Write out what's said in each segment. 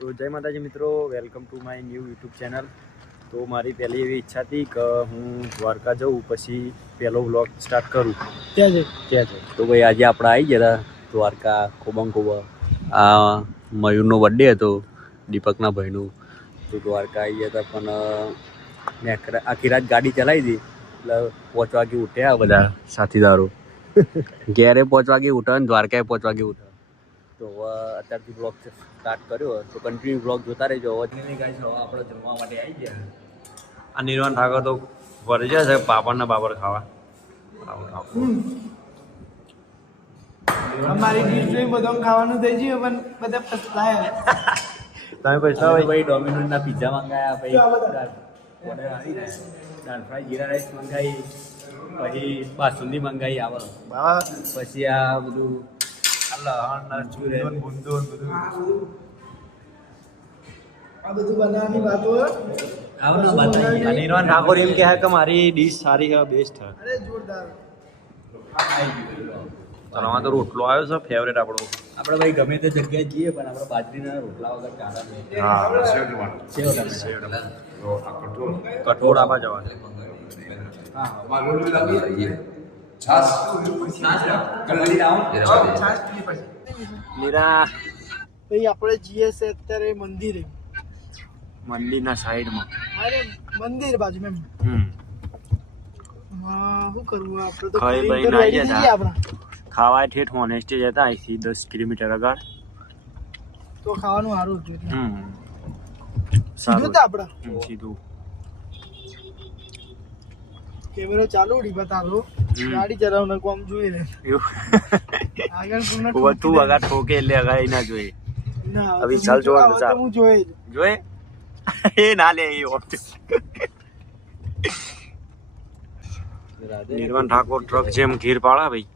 તો જય માતાજી મિત્રો, welcome to my new YouTube channel. તો મારી પહેલી એવી ઈચ્છા હતી કે હું દ્વારકા જાઉં, પછી પહેલો વ્લોગ સ્ટાર્ટ કરું. ક્યાં છે? તો ભાઈ આજે આપણે આવી ગયા હતા દ્વારકા કોબંકોબા. આ મયુરનો બર્થડે હતો, દીપકના ભાઈનું. તો દ્વારકા આવી ગયા હતા, પણ મેં આખી રાત ગાડી ચલાવી હતી. એટલે 5 વાગે ઉઠ્યા બધા સાથીદારો. ઘેરે 5 વાગે ઉઠ્યા ને દ્વારકાએ 5 વાગે ઉઠ્યા. તો અત્યારથી બ્લોગ સ્ટાર્ટ કર્યો, તો કન્ટિન્યુ બ્લોગ જોતા રહેજો. હવે ગાઈસ આપણે જમવા માટે આવી ગયા. આ નિર્વાણ ઠાકોર તો વરજે છે પાપડ ખાવા. અમારી ડીશ જોઈ બધું ખાવાનું થઈ ગયું, પણ બધા પસ્તાયા. તમે પૈસા ભાઈ ડોમિનોઝના પિઝા મંગાયા, પછી ઓર્ડર આવી જાય, દાળ ફ્રાય જીરા રાઈસ મંગાવી, પછી બાસુંદી મંગાવી આવે, પછી આ બધું બનાવવાની વાતો. નિર્વાણ ઠાકોર એમ કહે કે મારી ડીશ સારી છે, બેસ્ટ છે. અરે જોરદાર. આમાં તો રોટલો આવ્યો છે ફેવરેટ આપણો. આપણે ભાઈ ગમે તે જગ્યાએ જઈએ પણ આપણે બાજરીના રોટલા વગર ચાલે નહીં. કઠોળ આપવા જવાનું. નીરા ભાઈ આપણે જઈએ છે અત્યારે મંદિરે. મંદિરના સાઈડમાં. અરે મંદિર બાજુ મેમ. શું કરવું આપણે તો ખાઈ ભાઈ ના ગયા ખાવા ઠેઠ હોનેસ્ટે જતા અહીંથી 10 કિલોમીટર આગળ. તો ખાવાનું સારું હતું. સારું તો આપણે સીધું કેમેરો ચાલુ ડી બતાવો. ગાડી ચલાવવાનું કોમ જોઈએ ને. આગળ પૂર્ણ તું આગળ ઠોકે એટલે આગળ ના જોઈએ. ના અભી ચાલ જોવા તો હું જોઈ જોએ એ ના લે એ નિર્વાણ ઠાકોર ટ્રક જેમ ઘીર પાડા ભાઈ.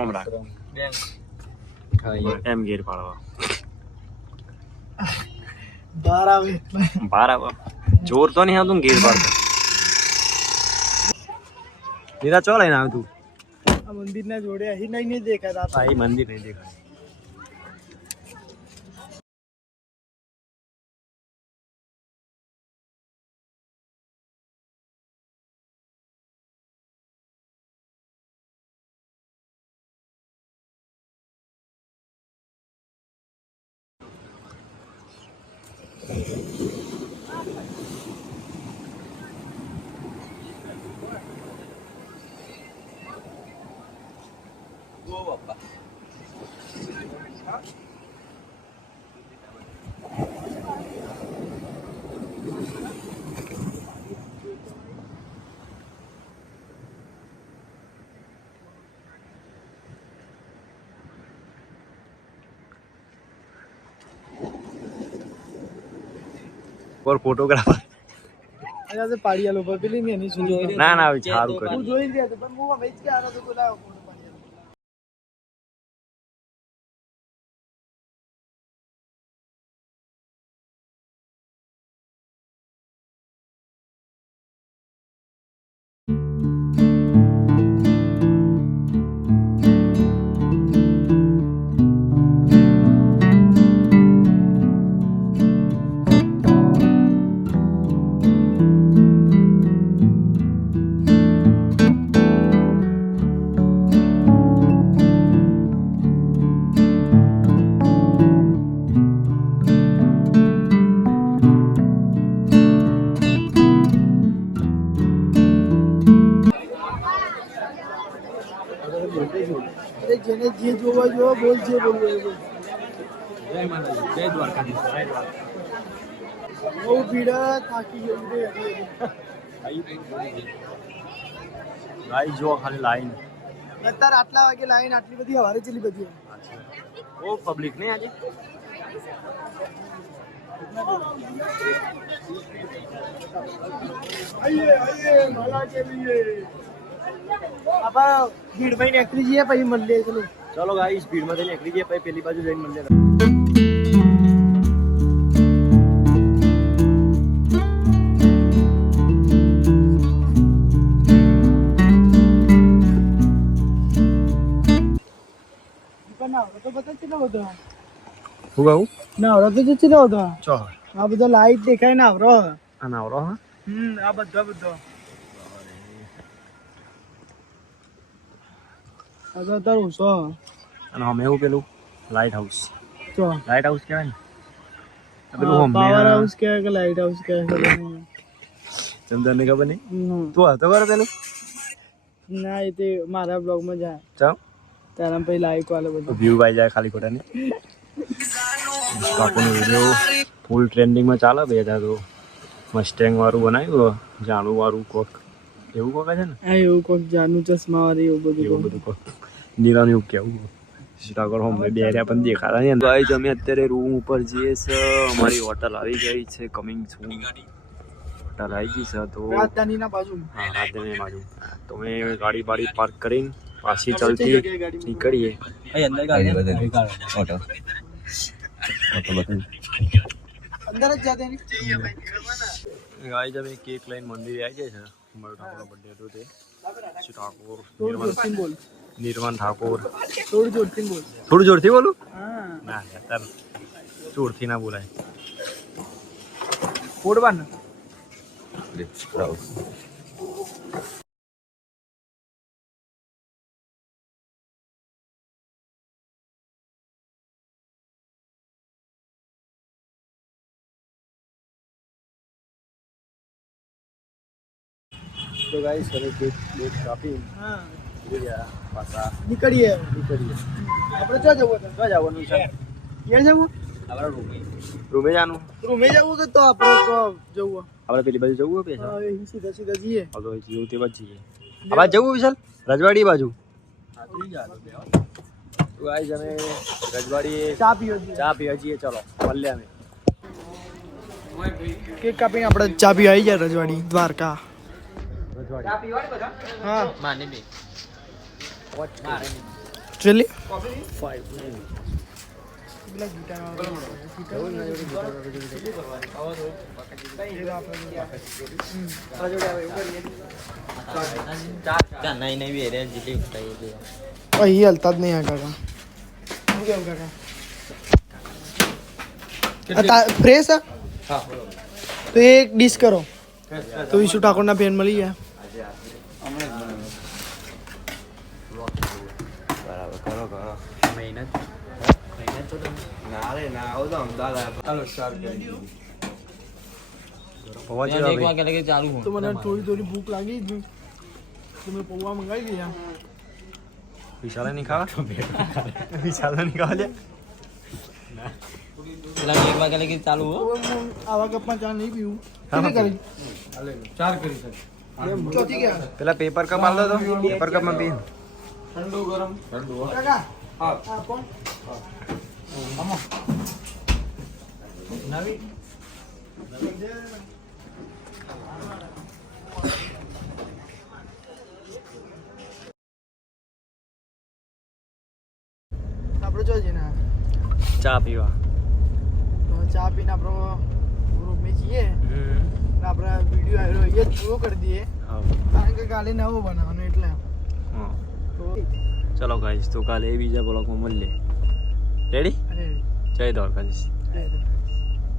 એમ રાખ એમ ઘીર પાડવા બહાર આવે બહાર આવો. જોર તો નહીં આવતું ઘીર પાડતો. નીરા ચો લઈને આવ્યું તું? આ મંદિરના જોડે અહીં નહીં દેખાતા. હા, એ મંદિર નહીં દેખાય. और फोटोग्राफर અરે પાડી આલો પેલી મેં નહીં સુની. ના ના સારું કર્યું. હું જોઈ ગયા તો પણ હું હવે જ કે આનો તો બોલાવો. જેને જે જોવા જોવા બોલ, જે બોલવું એ બોલ. જય માતાજી, જય દ્વારકાધીશ, જય દ્વારકા. બહુ ભીડ, થાકી ગયું. લાઈન જો ખાલી લાઈન. અત્યારે આટલા વાગે લાઈન આટલી બધી હવારે ચલી બધી. બહુ પબ્લિક નહીં આજે. આપા ભીડ ભાઈ નીકળી જઈએ પછી મળીએ. ચલો ગાઈસ, ભીડમાંથી નીકળી જઈએ પછી પેલી બાજુ જઈને મળીએ. કેટલો બધો શું કહું નાવરો તો કેટલો હતો ચો આ બધો લાઈટ દેખાય નાવરો આ નવરો હા આ બધો અત્યારે ઓછો અને અમે એવું પેલું લાઇટ હાઉસ તો લાઇટ હાઉસ કહેવાય ને આ પેલું પાવર હાઉસ કહેવાય કે લાઈટ હાઉસ કહેવાય ચંદન ને ખબર નહીં તું હતો ખરો પેલું ના એ તે મારા બ્લોગમાં જાય ચાલ ત્યારે પછી લાઈક વાળો બધો વ્યૂ આવી જાય ખાલી ખોટા ને બાપુનો વિડીયો ફૂલ ટ્રેન્ડિંગમાં ચાલે બે હજાર તો મસ્ટેંગ વાળું બનાવ્યું જાણું વાળું કોક એવું કોક છે ને હા એવું કોક જાનું ચશ્મા વાળી એવું બધું કોક નીરાનું એવું કેવું આગળ હમણાં બે રહ્યા પણ દેખાતા નહીં ગાઈઝ અમે અત્યારે રૂમ ઉપર જઈએ છે અમારી હોટલ આવી ગઈ છે કમિંગ સૂન હોટલ આવી ગઈ છે તો રાજધાનીના બાજુ હા રાજધાની બાજુ તો અમે ગાડી બાડી પાર્ક કરીને પાછી ચાલતી નીકળીએ અંદર જ જાતે ગાઈઝ અમે કેક લઈને મંદિરે આવી જાય છે અમારો ઠાકોરનો બર્થડે હતો તે ઠાકોર બોલ નિર્માણ ઠાકોર થોડું જોરથી બોલ થોડું જોરથી બોલું હા ના યાર જોરથી ના બોલાય ફોડવાનું તો ગાઈસ હવે કેક કાપી હા પાછા નીકળીએ નીકળીએ આપણે ક્યાં જવું હતું ક્યાં જવાનું છે ક્યાં જવું આપણા રૂમે જવાનું રૂમે જવું કે તો આપણે તો જવું આપણે પેલી બાજુ જવું હોય હા એ સીધા સીધા જઈએ તો જેવું તે બાજુ જઈએ આ બાજુ જવું વિશાલ રજવાડી બાજુ તો ગાઈસ અમે રજવાડી ચા પીવા જઈએ ચલો મળીએ અમે કેક કાપીને આપણે ચા પીવા આવી જાય રજવાડી દ્વારકા હા માની બે ચલી અહીં હલતા જ નહીં કાકા શું કેવું કાકા ફ્રેશ તો એક ડીશ કરો તો ઈશુ ઠાકોરના પેન મળી જાય તો મને થોડી ભૂખ લાગી જ તો મેં પૌવા મંગાવી લીધા વિશાલે નહીં ખાવા વિશાલે નહીં ખાવા લે આવા કપમાં ચા નહીં પીવું ચોથી ગયા પેલા પેપર કપ આલ દો તો પેપર કપમાં પી કાકા હા કોણ નવી આપણે જોઈએ ને ચા પીવા ચા પીને આપણો રૂમે જઈએ આપણે વિડીયો એ જ પૂરો કરી દઈએ કારણ કે કાલે નવો બનાવવાનો એટલે ચલો ગાઈસ તો કાલે બીજા બ્લોગમાં મળીએ રેડી જય દ્વારકાધીશ